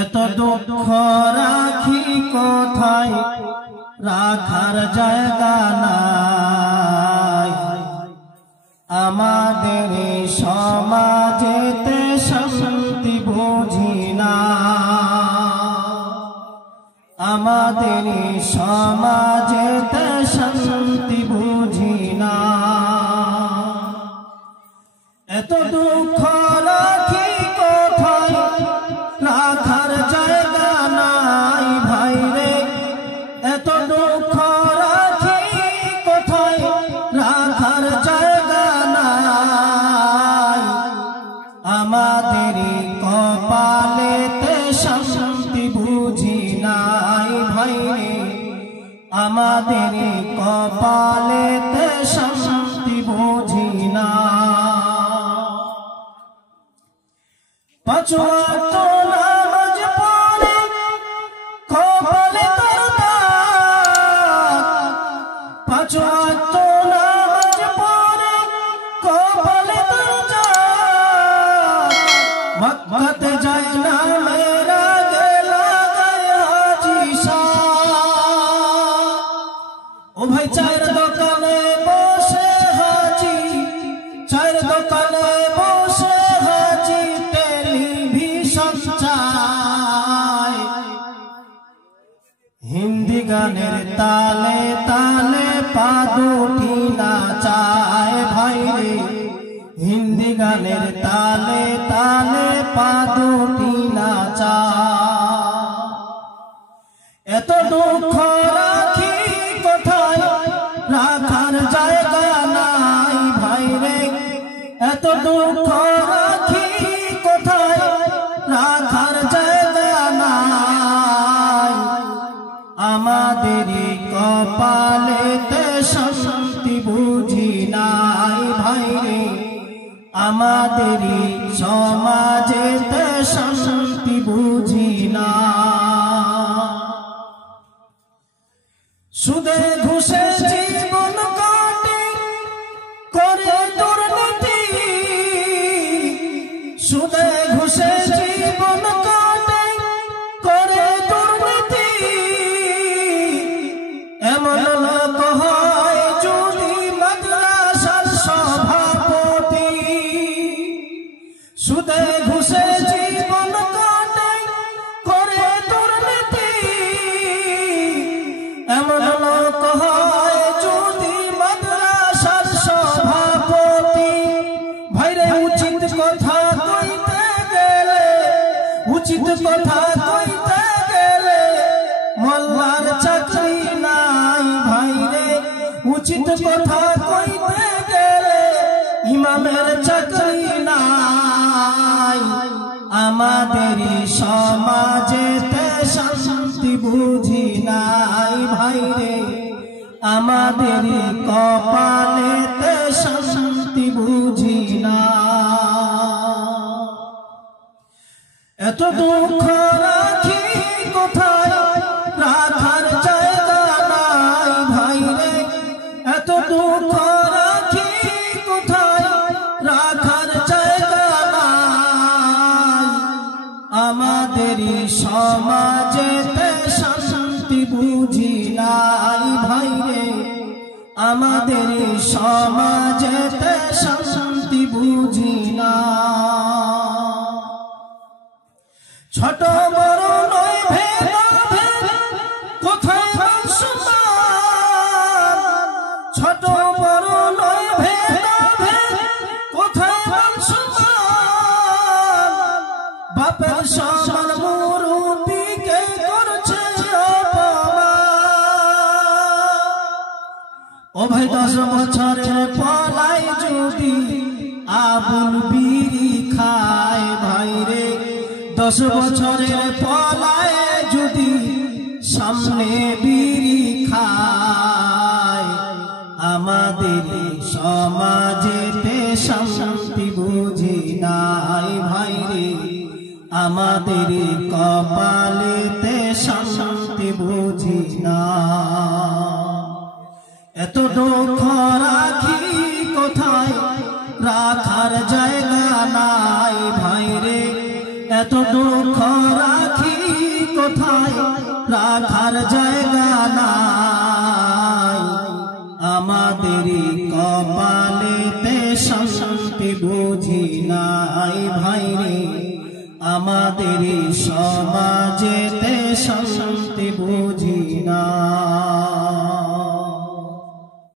এত দুঃখ রাখি কোথায় রাখার জায়গা নাই আমাদের সমাজেতে শান্তি বুঝি না আমাদের সমাজেতে শান্তি বুঝি না এত দুঃখ রাখি কোথায় রাখার জায়গা নাই ভাই রে এত দুঃখ রাখি কোথায় রাখার জায়গা নাই আমাদের কপালেতে শান্তি বুঝি নাই ভাই রে আমাদের কপালেতে শান্তি বুঝি না পাঁচ ওয়াক্ত নামাজ পড়ে কপালে তোর দাগ পাঁচ ওয়াক্ত নামাজ পড়ে কপালে তোর দাগ মক্কাতে যায় না মেরা গেলা গায়ে হাজি শাহ ও ভাই চায়ের দোকানে বসে হাজি চায়ের দোকানে বসে হাজি হিন্দি গানের তালে তালে পা দুটি নাচায় ভাই রে হিন্দি গানের তালে তালে পা দুটি নাচায় এত দুঃখ রাখি কোথায় রাখার জায়গা নাই ভাই রে এত দুঃখ রাখি কোথায় রাখার জায়গা নাই আমাদের কপালেতে শান্তি বুঝি নাই ভাই রে আমাদের সমাজেতে শান্তি বুঝি না সুদে ঘুষে জীবন কাটে করে দুর্নীতি সুদে ঘুষে জীবন কাটে করে দুর্নীতি এমন লোক হয় যদি মাদ্রাসার সভাপতি সুদে ঘুষে জীবন কাটে করে দুর্নীতি এমন লোক হয় যদি মাদ্রাসার সভাপতি ভাইরে উচিত কথা কইতে গেলে উচিত কথা কইতে গেলে মোল্লার চাকরি নাই ভাইরে উচিত কথা কইতে গেলে ইমামের চাকরি নাই আমাদের সমাজেতে শান্তি বুঝি নাই ভাইরে আমাদের কপালেতে শান্তি বুঝি না এত দুঃখ রাখি কোথায় রাখার জায়গা নাই ভাই রে এত দুঃখ রাখি কোথায় রাখার জায়গা নাই আমাদের সমাজেতে শান্তি বুঝি নাই ভাই রে আমাদের সমাজেতে শান্তি বুঝি না ছোট বড় নয় ভেদাভেদ কোথায় সমান ছোট বড় নয় ভেদাভেদ কোথায় সমান বাপের সমান মুরব্বিকে করছে অপমান ও ভাই 10 বছরের পলাই যদি আবুল বিড়ি খায় ভাই রে 10 বছরের পলায় যদি সামনে বিড়ি খায় আমাদের সমাজেতে শান্তি বুঝি নাই ভাই রে আমাদের কপালেতে শান্তি বুঝি না এত দুঃখ রাখি কোথায় রাখার জায়গা নাই ভাই রে এত দুঃখ রাখি কোথায় রাখার জায়গা নাই আমাদেরই কপালেতে শান্তি বুঝি নাই ভাইরে আমাদেরই সমাজের